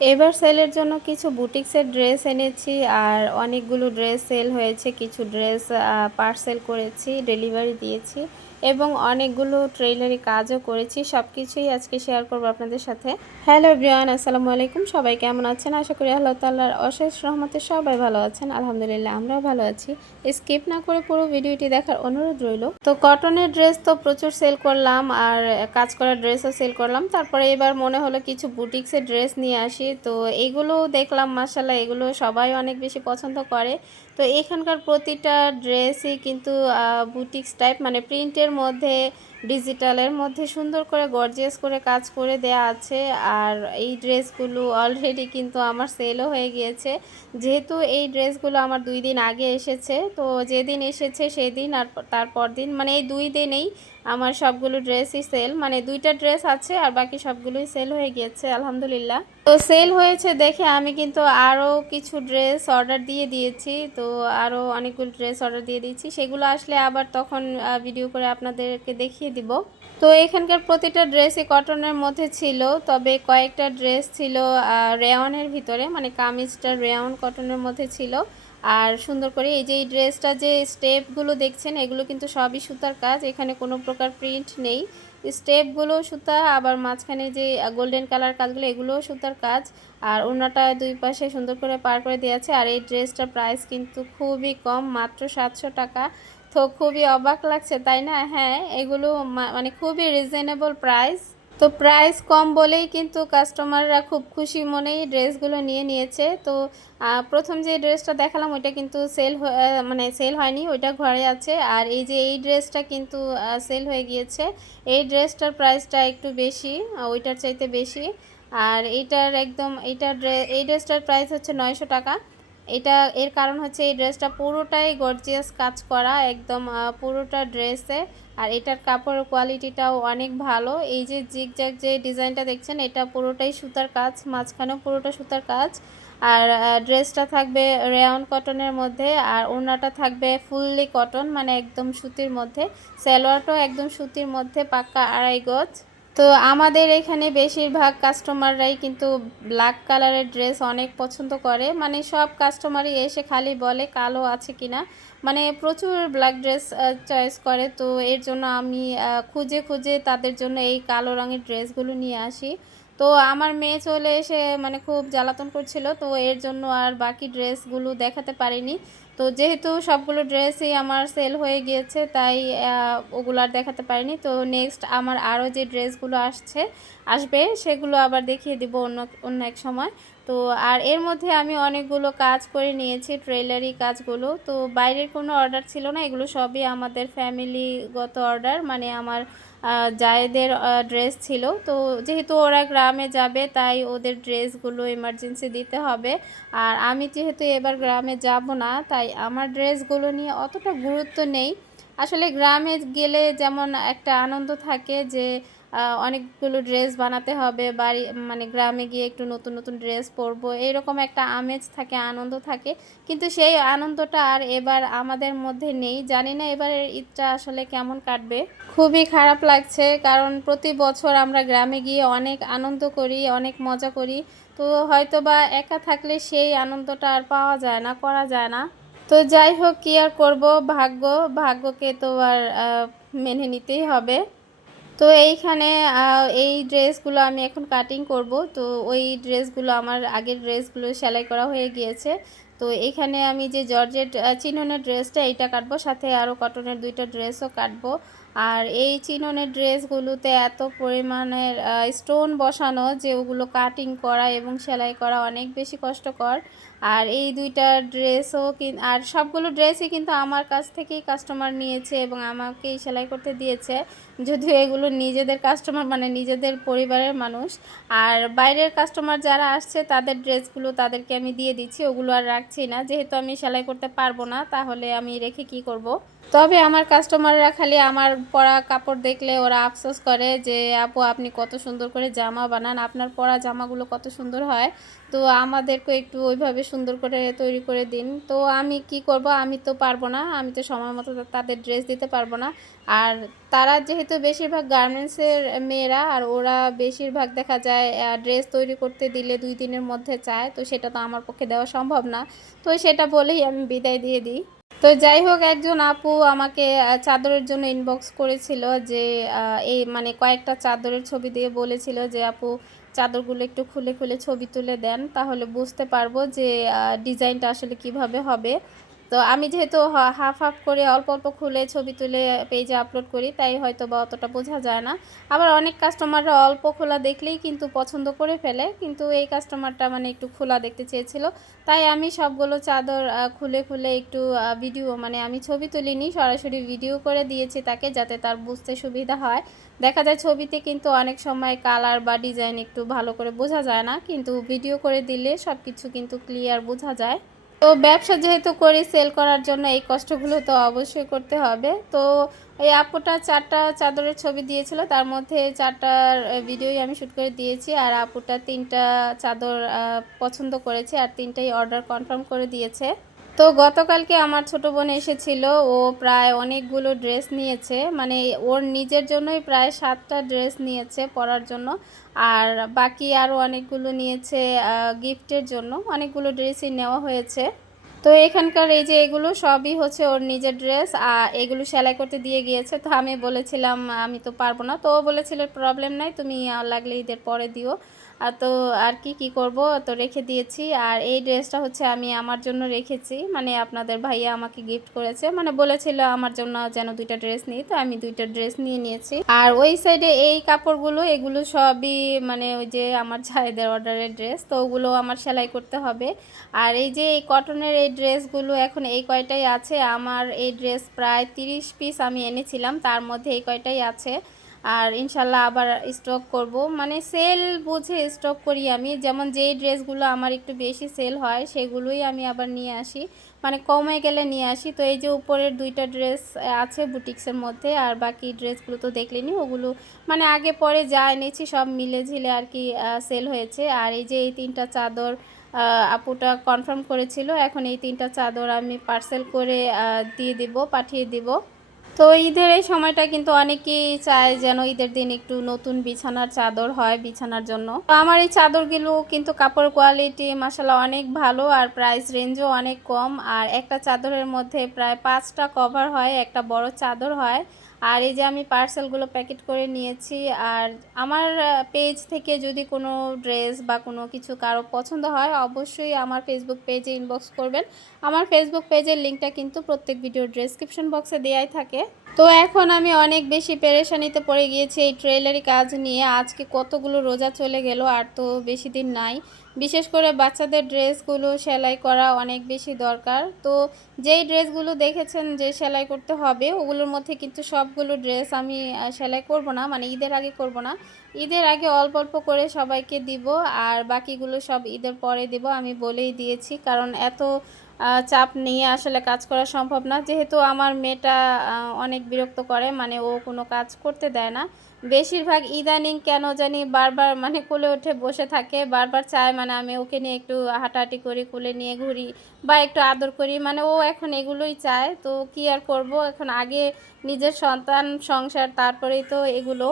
এবার সেলের জন্য কিছু বুটিক্সের ড্রেস এনেছি আর অনেকগুলো ড্রেস সেল হয়েছে, কিছু ড্রেস পার্সেল করেছি, ডেলিভারি দিয়েছি। এবং অনেকগুলো ট্রেলারি কাজও করেছি। সব কিছুই আজকে শেয়ার করব আপনাদের সাথে। হ্যালো ব্রিয়ান আসসালামু আলাইকুম। সবাই কেমন আছেন? আশা করি আল্লাহ তাল্লাহর অশেষ রহমতে সবাই ভালো আছেন। আলহামদুলিল্লাহ, আমরাও ভালো আছি। স্কিপ না করে পুরো ভিডিওটি দেখার অনুরোধ রইল। তো কটনের ড্রেস তো প্রচুর সেল করলাম আর কাজ করা ড্রেসও সেল করলাম। তারপরে এবার মনে হলো কিছু বুটিক্সের ড্রেস নিয়ে আসি। তো এগুলো দেখলাম মাসাল্লাহ এগুলো সবাই অনেক বেশি পছন্দ করে। তো এখানকার প্রতিটা ড্রেসই কিন্তু বুটিক্স টাইপ মানে প্রিন্টের মধ্যে ডিজিটালের মধ্যে সুন্দর করে গর্জিয়াস করে কাজ করে দেয়া আছে। আর এই ড্রেসগুলো অলরেডি কিন্তু আমার সেলও হয়ে গিয়েছে। যেহেতু এই ড্রেসগুলো আমার দুই দিন আগে এসেছে, তো যেদিন এসেছে সেদিন আর তারপর দিন মানে এই দুই দিনেই আমার সবগুলো ড্রেসই সেল মানে দুইটা ড্রেস আছে আর বাকি সবগুলোই সেল হয়ে গিয়েছে, আলহামদুলিল্লাহ। তো সেল হয়েছে দেখে আমি কিন্তু আরও কিছু ড্রেস অর্ডার দিয়ে দিয়েছি, তো আরও অনেকগুলো ড্রেস অর্ডার দিয়ে দিয়েছি। সেগুলো আসলে আবার তখন ভিডিও করে আপনাদেরকে দেখিয়ে দিব। তো এখানকার প্রতিটা ড্রেসই কটনের মধ্যে ছিল, তবে কয়েকটা ড্রেস ছিল রেয়নের ভিতরে মানে কামিজটা রেয়ন কটনের মধ্যে ছিল। আর সুন্দর করে এই যে এই ড্রেসটা যে স্টেপগুলো দেখছেন, এগুলো কিন্তু সবই সুতার কাজ। এখানে কোনো প্রকার প্রিন্ট নেই। স্টেপগুলো সুতা, আবার মাঝখানে যে গোল্ডেন কালার কাজগুলো, এগুলোও সুতার কাজ। আর ওনাটা দুই পাশে সুন্দর করে পার করে দিয়েছে আর এই ড্রেসটার প্রাইস কিন্তু খুবই কম, মাত্র সাতশো টাকা। তো খুবই অবাক লাগছে, তাই না? হ্যাঁ এগুলো মানে খুবই রিজনেবল প্রাইস তো প্রাইস কম বলেই কিন্তু কাস্টমাররা খুব খুশি মনেই ড্রেসগুলো নিয়ে নিয়েছে। তো প্রথম যে ড্রেসটা দেখালাম ওইটা কিন্তু সেল মানে সেল হয়নি, ওইটা ঘরে আছে। আর এই যে এই ড্রেসটা কিন্তু সেল হয়ে গিয়েছে। এই ড্রেসটার প্রাইসটা একটু বেশি ওইটার চাইতে বেশি। আর এইটার একদম, এইটার এই ড্রেসটার প্রাইস হচ্ছে নয়শো টাকা। এটা এর কারণ হচ্ছে এই ড্রেসটা পুরোটাই গর্জিয়াস কাজ করা, একদম পুরোটা ড্রেসে আর এটার কাপড়ের কোয়ালিটিটাও অনেক ভালো। এই যে জিগজ্যাগ যে ডিজাইনটা দেখছেন, এটা পুরোটাই সুতার কাজ, মাঝখানেও পুরোটা সুতার কাজ। আর ড্রেসটা থাকবে রেয়ন কটনের মধ্যে, আর ওড়নাটা থাকবে ফুললি কটন মানে একদম সুতির মধ্যে। সালোয়ারটাও একদম সুতির মধ্যে পাক্কা আড়াই গজ। তো আমাদের এখানে বেশিরভাগ কাস্টমাররাই কিন্তু ব্ল্যাক কালারের ড্রেস অনেক পছন্দ করে। মানে সব কাস্টমারই এসে খালি বলে কালো আছে কিনা। মানে প্রচুর ব্ল্যাক ড্রেস চয়েস করে। তো এর জন্য আমি খুঁজে খুঁজে তাদের জন্য এই কালো রঙের ড্রেসগুলো নিয়ে আসি। তো আমার মেয়ে চলে এসে মানে খুব জ্বালাতন করছিল। তো এর জন্য আর বাকি ড্রেসগুলো দেখাতে পারিনি। তো যেহেতু সবগুলো ড্রেসই আমার সেল হয়ে গিয়েছে, তাই ওগুলো আর দেখাতে পারিনি। তো নেক্সট আমার আরও যে ড্রেসগুলো আসছে, আসবে, সেগুলো আবার দেখিয়ে দিব অন্য অন্য এক সময়। তো আর এর মধ্যে আমি অনেকগুলো কাজ করে নিয়েছি ট্রেলারি কাজগুলো। তো বাইরের কোনো অর্ডার ছিল না, এগুলো সবই আমাদের ফ্যামিলিগত অর্ডার মানে আমার জায়েদের ড্রেস ছিল। তো যেহেতু ওরা গ্রামে যাবে, তাই ওদের ড্রেসগুলো এমার্জেন্সি দিতে হবে। আর আমি যেহেতু এবার গ্রামে যাব না, তাই আমার ড্রেসগুলো নিয়ে অতটা গুরুত্ব নেই। আসলে গ্রামে গেলে যেমন একটা আনন্দ থাকে যে অনেকগুলো ড্রেস বানাতে হবে, বাড়ি মানে গ্রামে গিয়ে একটু নতুন নতুন ড্রেস পরবো, এরকম একটা আমেজ থাকে, আনন্দ থাকে। কিন্তু সেই আনন্দটা আর এবার আমাদের মধ্যে নেই। জানি না এবারের ঈদটা আসলে কেমন কাটবে। খুবই খারাপ লাগছে, কারণ প্রতি বছর আমরা গ্রামে গিয়ে অনেক আনন্দ করি, অনেক মজা করি। তো হয়তো বা একা থাকলে সেই আনন্দটা আর পাওয়া যায় না, করা যায় না। তো যাই হোক, কী আর করব? ভাগ্য, ভাগ্যকে তো আর মেনে নিতেই হবে। তো এইখানে এই ড্রেসগুলো আমি এখন কাটিং করব। তো ওই ড্রেসগুলো, আমার আগের ড্রেসগুলো সেলাই করা হয়ে গিয়েছে। তো এখানে আমি যে জর্জেট চিহ্নের ড্রেসটা, এইটা কাটবো। সাথে আরও কটনের দুইটা ড্রেসও কাটবো। আর এই চিননের ড্রেসগুলোতে এত পরিমাণের স্টোন বসানো যে ওগুলো কাটিং করা এবং সেলাই করা অনেক বেশি কষ্টকর। আর এই দুইটা ড্রেসও আর সবগুলো ড্রেসই কিন্তু আমার কাছ থেকেই কাস্টমার নিয়েছে এবং আমাকেই সেলাই করতে দিয়েছে। যদিও এগুলো নিজেদের কাস্টমার মানে নিজেদের পরিবারের মানুষ। আর বাইরের কাস্টমার যারা আসছে, তাদের ড্রেসগুলো তাদেরকে আমি দিয়ে দিচ্ছি, ওগুলো আর রাখছি না। যেহেতু আমি সেলাই করতে পারব না, তাহলে আমি রেখে কি করব। তবে আমার কাস্টমাররা খালি আমার পরা কাপড় দেখলে ওরা আফসোস করে যে, আপু, আপনি কত সুন্দর করে জামা বানান। আপনার পরা জামাগুলো কত সুন্দর হয়। তো আমাদেরকে একটু ওইভাবে সুন্দর করে তৈরি করে দিন। তো আমি কি করব? আমি তো পারব না। আমি তো সময় মতো তাদের ড্রেস দিতে পারব না। আর তারা যেহেতু বেশিরভাগ গার্মেন্টসের মেয়েরা, আর ওরা বেশিরভাগ দেখা যায় ড্রেস তৈরি করতে দিলে দুই দিনের মধ্যে চায়। তো সেটা তো আমার পক্ষে দেওয়া সম্ভব না। তো সেটা বলেই আমি বিদায় দিয়ে দিই। তো যাই হোক, একজন আপু আমাকে চাদরের জন্য ইনবক্স করেছিল যে এই মানে কয়েকটা চাদরের ছবি দিয়ে বলেছিল যে, আপু, চাদরগুলো একটু খুলে খুলে ছবি তুলে দেন, তাহলে বুঝতে পারব যে ডিজাইনটা আসলে কীভাবে হবে। তো আমি যেহেতু হাফ হাফ করে অল্প অল্প খুলে ছবি তুলে পেজে আপলোড করি, তাই হয়তো বা অতটা বোঝা যায় না। আবার অনেক কাস্টমাররা অল্প খোলা দেখলেই কিন্তু পছন্দ করে ফেলে, কিন্তু এই কাস্টমারটা মানে একটু খোলা দেখতে চেয়েছিল। তাই আমি সবগুলো চাদর খুলে খুলে একটু ভিডিও মানে আমি ছবি তুলিনি, সরাসরি ভিডিও করে দিয়েছি তাকে যাতে তার বুঝতে সুবিধা হয়। দেখা যায় ছবিতে কিন্তু অনেক সময় কালার বা ডিজাইন একটু ভালো করে বোঝা যায় না, কিন্তু ভিডিও করে দিলে সব কিছু কিন্তু ক্লিয়ার বোঝা যায়। তো ব্যবসা যেহেতু করি সেল করার জন্য এই কষ্টগুলো তো অবশ্যই করতে হবে। তো এই আপুটা চারটা চাদরের ছবি দিয়েছিল, তার মধ্যে চারটার ভিডিওই আমি শ্যুট করে দিয়েছি আর আপুটা তিনটা চাদর পছন্দ করেছে আর তিনটাই অর্ডার কনফার্ম করে দিয়েছে। তো গতকালকে আমার ছোট বোন এসেছিল, ও প্রায় অনেকগুলো ড্রেস নিয়েছে মানে ওর নিজের জন্যই প্রায় সাতটা ড্রেস নিয়েছে পরার জন্য, আর বাকি আরও অনেকগুলো নিয়েছে গিফটের জন্য, অনেকগুলো ড্রেসই নেওয়া হয়েছে। তো এখানকার এই যে এগুলো সবই হচ্ছে ওর নিজের ড্রেস, আর এগুলো সেলাই করতে দিয়ে গিয়েছে, তো আমি বলেছিলাম, আমি তো পারব না। তো ও বলেছিল, প্রবলেম নাই, তুমি লাগলে ঈদের পরে দিও। আর তো আর কি কি করব? তো রেখে দিয়েছি। আর এই ড্রেসটা হচ্ছে আমি আমার জন্য রেখেছি। মানে আপনাদের ভাইয়া আমাকে গিফট করেছে। মানে বলেছিল আমার জন্য যেন দুইটা ড্রেস নিই। তো আমি দুইটা ড্রেস নিয়ে নিয়েছি। আর ওই সাইডে এই কাপড়গুলো, এগুলো সবই মানে ওই যে আমার ছাইদের অর্ডারের ড্রেস তো ওগুলো আমার সেলাই করতে হবে। আর এই যে এই কটনের এই ড্রেসগুলো এখন এই কয়টাই আছে? আমার এই ড্রেস প্রায় তিরিশ পিস আমি এনেছিলাম। তার মধ্যে এই কয়টাই আছে? আর ইনশাল্লাহ আবার স্টক করব। মানে সেল বুঝে স্টক করি আমি। যেমন যেই ড্রেসগুলো আমার একটু বেশি সেল হয়, সেগুলোই আমি আবার নিয়ে আসি। মানে কমে গেলে নিয়ে আসি। তো এই যে উপরের দুইটা ড্রেস আছে বুটিক্সের মধ্যে, আর বাকি ড্রেসগুলো তো দেখলেনি, ওগুলো মানে আগে পরে যা এনেছি সব মিলে ঝিলে আর কি সেল হয়েছে। আর এই যে এই তিনটা চাদর আপুটা কনফার্ম করেছিল, এখন এই তিনটা চাদর আমি পার্সেল করে দিয়ে দিব, পাঠিয়ে দিব। তো ঈদের এই সময়টা কিন্তু অনেকেই চায় যেন ঈদের দিন একটু নতুন বিছানার চাদর হয় বিছানার জন্য। তো আমার এই চাদরগুলো কিন্তু কাপড় কোয়ালিটি মাসালা অনেক ভালো আর প্রাইস রেঞ্জও অনেক কম। আর একটা চাদরের মধ্যে প্রায় পাঁচটা কভার হয়, একটা বড় চাদর হয়। আর এই যে আমি পার্সেলগুলো প্যাকেট করে নিয়েছি, আর আমার পেজ থেকে যদি কোনো ড্রেস বা কোনো কিছু কারও পছন্দ হয়, অবশ্যই আমার ফেসবুক পেজে ইনবক্স করবেন। আমার ফেসবুক পেজের লিঙ্কটা কিন্তু প্রত্যেক ভিডিও ডেসক্রিপশন বক্সে দেওয়াই থাকে। তো এখন আমি অনেক বেশি পেরেশানিতে পড়ে গিয়েছি এই ট্রেলারি কাজ নিয়ে। আজকে কতগুলো রোজা চলে গেল আর তো বেশি দিন নাই। বিশেষ করে বাচ্চাদের ড্রেসগুলো সেলাই করা অনেক বেশি দরকার। তো যেই ড্রেসগুলো দেখেছেন যে সেলাই করতে হবে, ওগুলোর মধ্যে কিন্তু সবগুলো ড্রেস আমি সেলাই করব না মানে ঈদের আগে করব না। ঈদের আগে অল্প অল্প করে সবাইকে দিব আর বাকিগুলো সব ঈদের পরে দিব, আমি বলেই দিয়েছি। কারণ এত চাপ নিয়ে আসলে কাজ করা সম্ভব না। যেহেতু আমার মেয়েটা অনেক বিরক্ত করে মানে ও কোনো কাজ করতে দেয় না। বেশিরভাগ ইদানিং কেন জানি বারবার মানে কোলে উঠে বসে থাকে, বারবার চায় মানে আমি ওকে নিয়ে একটু হাঁটাহাঁটি করি, কোলে নিয়ে ঘুরি বা একটু আদর করি। মানে ও এখন এগুলোই চায়, তো কি আর করব? এখন আগে নিজের সন্তান, সংসার, তারপরেই তো এগুলো।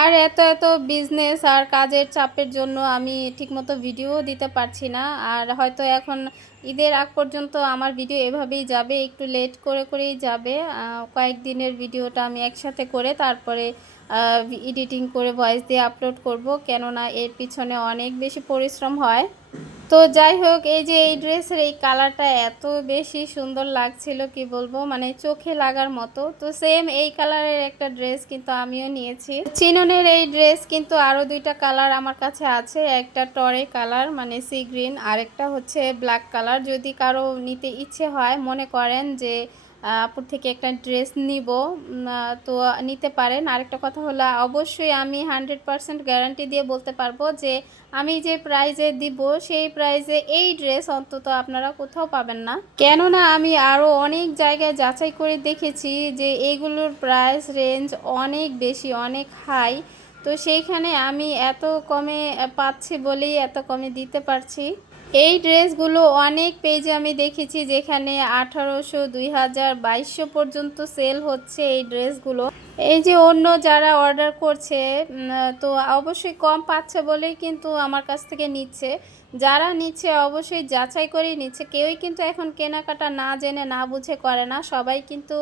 আর এত এত বিজনেস আর কাজের চাপের জন্য আমি ঠিকমতো ভিডিও দিতে পারছি না। আর হয়তো এখন ঈদের আগ পর্যন্ত আমার ভিডিও এভাবেই যাবে, একটু লেট করে করেই যাবে। কয়েকদিনের ভিডিওটা আমি একসাথে করে তারপরে এডিটিং করে ভয়েস দিয়ে আপলোড করব, কেননা এর পিছনে অনেক বেশি পরিশ্রম হয়। তো যাই হোক, এই যে এই ড্রেসের এই কালারটা এত বেশি সুন্দর লাগছিল, কি বলব মানে চোখে লাগার মতো। তো সেম এই কালারের একটা ড্রেস কিন্তু আমিও নিয়েছি। চিননের এই ড্রেস কিন্তু আরও দুইটা কালার আমার কাছে আছে। একটা টরে কালার মানে সি গ্রিন, আরেকটা হচ্ছে ব্ল্যাক কালার। যদি কারও নিতে ইচ্ছে হয়, মনে করেন যে আপুর থেকে একটা ড্রেস নিব। তো নিতে পারেন। আরেকটা কথা হলো, অবশ্যই আমি হান্ড্রেড পারসেন্ট গ্যারান্টি দিয়ে বলতে পারব যে, আমি যে প্রাইজে দিব, সেই প্রাইজে এই ড্রেস অন্তত আপনারা কোথাও পাবেন না। কেননা, আমি আরও অনেক জায়গায় যাচাই করে দেখেছি যে এইগুলোর প্রাইস রেঞ্জ অনেক বেশি, অনেক হাই তো সেইখানে আমি এত কমে পাচ্ছি বলেই এত কমে দিতে পারছি। এই ড্রেসগুলো অনেক পেজে আমি দেখেছি যেখানে আঠারোশো দুই হাজার বাইশশো পর্যন্ত সেল হচ্ছে এই ড্রেসগুলো। এই যে অন্য যারা অর্ডার করছে তো অবশ্যই কম পাচ্ছে বলেই কিন্তু আমার কাছ থেকে নিচ্ছে। যারা নিচ্ছে অবশ্যই যাচাই করেই নিচ্ছে। কেউই কিন্তু এখন কেনাকাটা না জেনে, না বুঝে করে না। সবাই কিন্তু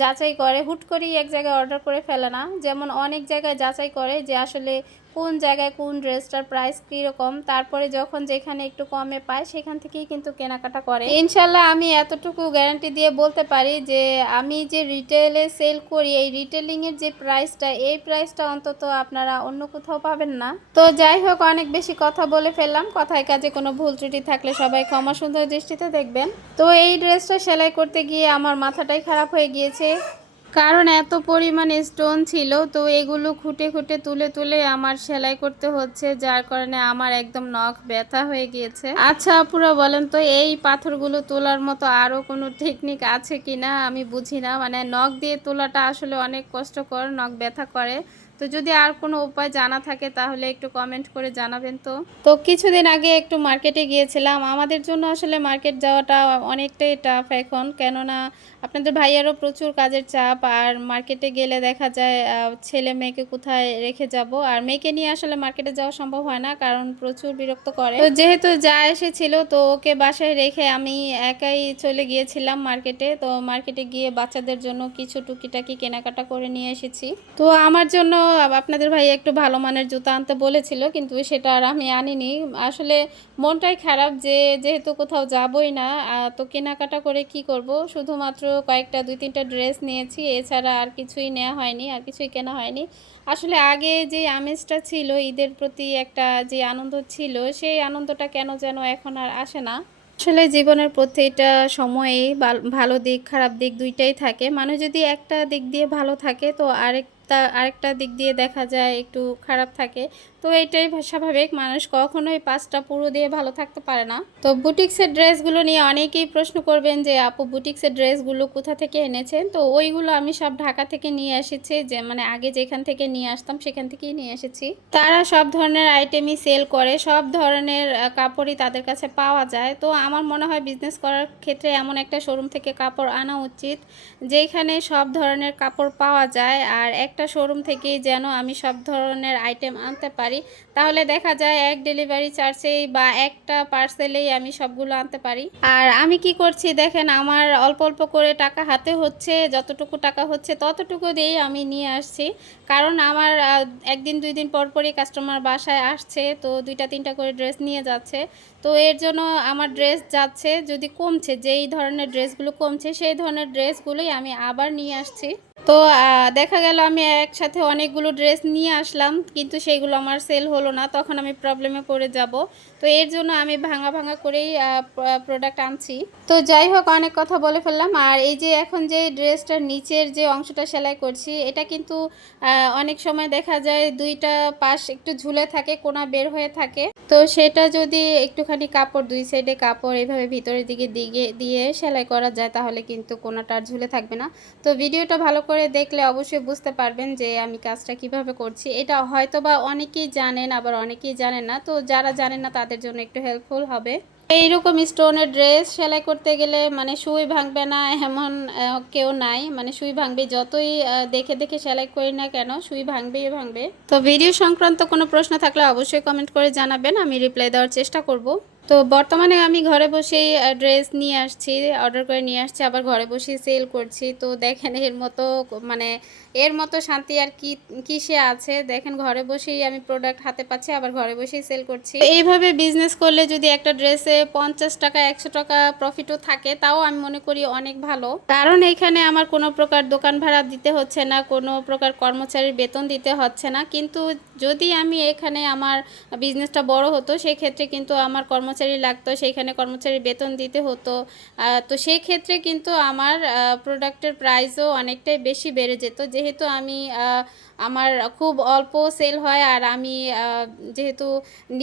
যাচাই করে, হুট করেই এক জায়গায় অর্ডার করে ফেলে না। যেমন অনেক জায়গায় যাচাই করে যে আসলে কোন জায়গায় কোন ড্রেসটার প্রাইস কীরকম, তারপরে যখন যেখানে একটু কমে পায়, সেখান থেকেই কিন্তু কেনাকাটা করে। ইনশাল্লাহ আমি এতটুকু গ্যারান্টি দিয়ে বলতে পারি যে, আমি যে রিটেলে সেল করি, এই রিটেলিংয়ের যে প্রাইসটা এই প্রাইসটা অন্তত আপনারা অন্য কোথাও পাবেন না। তো যাই হোক, অনেক বেশি কথা বলে ফেললাম। কথায় কাজে কোনো ভুল ত্রুটি থাকলে সবাই ক্ষমা সুন্দর দৃষ্টিতে দেখবেন। তো এই ড্রেসটা সেলাই করতে গিয়ে আমার মাথাটাই খারাপ হয়ে গিয়েছে। কারণ এত পরিমাণ স্টোন ছিল, তো এগুলো খুঁটে খুঁটে তুলে তুলে আমার সেলাই করতে হচ্ছে, যার কারণে আমার একদম নখ ব্যথা হয়ে গিয়েছে। আচ্ছা আপুরা, বলেন তো, এই পাথরগুলো তোলার মতো আরও কোনো টেকনিক আছে কিনা? আমি বুঝি না মানে নখ দিয়ে তোলাটা আসলে অনেক কষ্টকর, নখ ব্যথা করে। তো যদি আর কোনো উপায় জানা থাকে তাহলে একটু কমেন্ট করে জানাবেন তো। তো কিছুদিন আগে একটু মার্কেটে গিয়েছিলাম। আমাদের জন্য আসলে মার্কেট যাওয়াটা অনেকটাই টাফ এখন। কেননা আপনাদের ভাইয়ারও প্রচুর কাজের চাপ আর মার্কেটে গেলে দেখা যায় ছেলে মেয়েকে কোথায় রেখে যাব? আর মেয়েকে নিয়ে আসলে মার্কেটে যাওয়া সম্ভব হয় না কারণ প্রচুর বিরক্ত করে। তো যেহেতু যা এসেছিল, তো ওকে বাসায় রেখে আমি একাই চলে গিয়েছিলাম মার্কেটে তো মার্কেটে গিয়ে বাচ্চাদের জন্য কিছু টুকিটাকি কেনাকাটা করে নিয়ে এসেছি। তো আমার জন্য আপনাদের ভাই একটু ভালো মানের জুতা আনতে বলেছিল, কিন্তু সেটা আর আমি আনিনি। আসলে মনটাই খারাপ যে যেহেতু কোথাও যাবই না তো কেনাকাটা করে কি করব? শুধুমাত্র কয়েকটা, দুই তিনটা ড্রেস নিয়েছি, এছাড়া আর কিছুই নেওয়া হয়নি, আর কিছুই কেনা হয়নি। আসলে আগে যে আমেজটা ছিল, ঈদের প্রতি একটা যে আনন্দ ছিল, সেই আনন্দটা কেন যেন এখন আর আসে না। আসলে জীবনের প্রত্যেকটা সময়ে ভালো দিক, খারাপ দিক দুইটাই থাকে। মানুষ যদি একটা দিক দিয়ে ভালো থাকে, তো আরেকটা আরেকটা দিক দিয়ে দেখা যায় একটু খারাপ থাকে। তো এইটাই স্বাভাবিক। মানুষ কখনোই পাঁচটা পুরো দিয়ে ভালো থাকতে পারে না। তো বুটিক্সের ড্রেসগুলো নিয়ে অনেকেই প্রশ্ন করবেন যে, আপু, বুটিক্সের ড্রেসগুলো কোথা থেকে এনেছেন? তো ওইগুলো আমি সব ঢাকা থেকে নিয়ে এসেছি। যে মানে আগে যেখান থেকে নিয়ে আসতাম সেখান থেকেই নিয়ে এসেছি। তারা সব ধরনের আইটেমই সেল করে, সব ধরনের কাপড়ই তাদের কাছে পাওয়া যায়। তো আমার মনে হয় বিজনেস করার ক্ষেত্রে এমন একটা শোরুম থেকে কাপড় আনা উচিত, যেখানে সব ধরনের কাপড় পাওয়া যায়। আর একটা শোরুম থেকেই যেন আমি সব ধরনের আইটেম আনতে পারি। তাহলে দেখা যায় এক ডেলিভারি চার্জেই বা একটা পার্সেলেই আমি সবগুলো আনতে পারি। আর আমি কি করছি দেখেন, আমার অল্প অল্প করে টাকা হাতে হচ্ছে, যতটুকু টাকা হচ্ছে ততটুকু দিয়েই আমি নিয়ে আসছি। কারণ আমার একদিন দুই দিন পর পরই কাস্টমার বাসায় আসছে, তো দুইটা তিনটা করে ড্রেস নিয়ে যাচ্ছে। তো এর জন্য আমার ড্রেস যাচ্ছে, যদি কমছে, যেই ধরনের ড্রেসগুলো কমছে, সেই ধরনের ড্রেসগুলোই আমি আবার নিয়ে আসছি। তো দেখা গেল আমি একসাথে অনেকগুলো ড্রেস নিয়ে আসলাম, কিন্তু সেইগুলো আমার সেল হলো না, তখন আমি প্রবলেমে পড়ে যাব। তো এর জন্য আমি ভাঙা ভাঙা করেই প্রোডাক্ট আনছি। তো যাই হোক, অনেক কথা বলে ফেললাম। আর এই যে এখন যে ড্রেসটার নিচের যে অংশটা সেলাই করছি, এটা কিন্তু অনেক সময় দেখা যায় দুইটা পাশ একটু ঝুলে থাকে, কোনা বের হয়ে থাকে। তো সেটা যদি একটুখানি কাপড়, দুই সাইডে কাপড় এভাবে ভিতরের দিকে দিকে দিয়ে সেলাই করা যায়, তাহলে কিন্তু কোনাটা আর ঝুলে থাকবে না। তো ভিডিওটা ভালো করে দেখলে অবশ্যই বুঝতে পারবেন যে আমি কাজটা কীভাবে করছি। এটা হয়তো বা অনেকেই জানেন, আবার অনেকেই জানেন না। তো যারা জানেন না, তাদের জন্য একটু হেল্পফুল হবে। এইরকম স্টোনের ড্রেস সেলাই করতে গেলে মানে সুই ভাঙবে না এমন কেউ নাই। মানে সুই ভাঙবে যতই দেখে দেখে সেলাই করি না কেন, সুই ভাঙবেই ভাঙবে। তো ভিডিও সংক্রান্ত কোনো প্রশ্ন থাকলে অবশ্যই কমেন্ট করে জানাবেন, আমি রিপ্লাই দেওয়ার চেষ্টা করব। তো বর্তমানে আমি ঘরে বসেই ড্রেস নিয়ে আসছি অর্ডার করে নিয়ে আসছি, আবার ঘরে বসেই সেল করছি। তো দেখেন এর মতো মানে এর মতো শান্তি আর কি, কিসে আছে? দেখেন ঘরে বসেই আমি প্রোডাক্ট হাতে পাচ্ছি, আবার ঘরে বসেই সেল করছি। এইভাবে বিজনেস করলে যদি একটা ড্রেসে পঞ্চাশ টাকা, একশো টাকা প্রফিটও থাকে, তাও আমি মনে করি অনেক ভালো। কারণ এখানে আমার কোনো প্রকার দোকান ভাড়া দিতে হচ্ছে না, কোনো প্রকার কর্মচারীর বেতন দিতে হচ্ছে না। কিন্তু যদি আমি এখানে আমার বিজনেসটা বড় হতো, সেক্ষেত্রে কিন্তু আমার কর্মচারী কর্মচারী লাগতো, সেইখানে কর্মচারী বেতন দিতে হতো। তো সেই ক্ষেত্রে কিন্তু আমার প্রোডাক্টের প্রাইসও অনেকটাই বেশি বেড়ে যেত। যেহেতু আমি আমার খুব অল্প সেল হয় আর আমি যেহেতু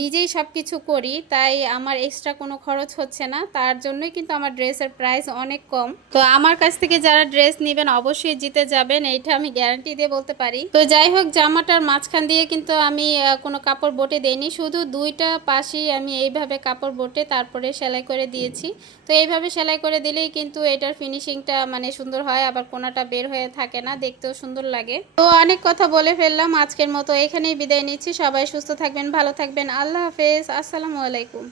নিজেই সব কিছু করি, তাই আমার এক্সট্রা কোনো খরচ হচ্ছে না। তার জন্যই কিন্তু আমার ড্রেসের প্রাইস অনেক কম। তো আমার কাছ থেকে যারা ড্রেস নেবেন অবশ্যই জিতে যাবেন, এইটা আমি গ্যারান্টি দিয়ে বলতে পারি। তো যাই হোক, জামাটার মাঝখান দিয়ে কিন্তু আমি কোনো কাপড় বটে দেইনি। শুধু দুইটা পাশেই আমি এইভাবে কাপড় বটে তারপরে সেলাই করে দিয়েছি। তো এইভাবে সেলাই করে দিলেই কিন্তু এটার ফিনিশিংটা মানে সুন্দর হয়, আবার কোনাটা বের হয়ে থাকে না, দেখতেও সুন্দর লাগে। তো অনেক কথা বলে ফেললাম, আজকের মতো এখানেই বিদায় নিচ্ছি। সবাই সুস্থ থাকবেন, ভালো থাকবেন। আল্লাহ হাফেজ। আসসালামু আলাইকুম।